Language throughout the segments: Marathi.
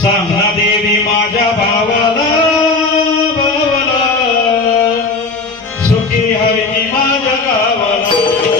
सामना देवी माझ्या भावाला भावाला. सुखी हवी माझ्या गावाला.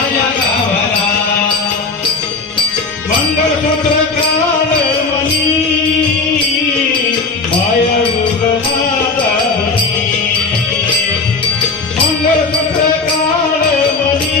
माझ्या गावाला. मंगळसूत्र काल मणी माया युग माझा मणी मंगळसूत्र काल मणी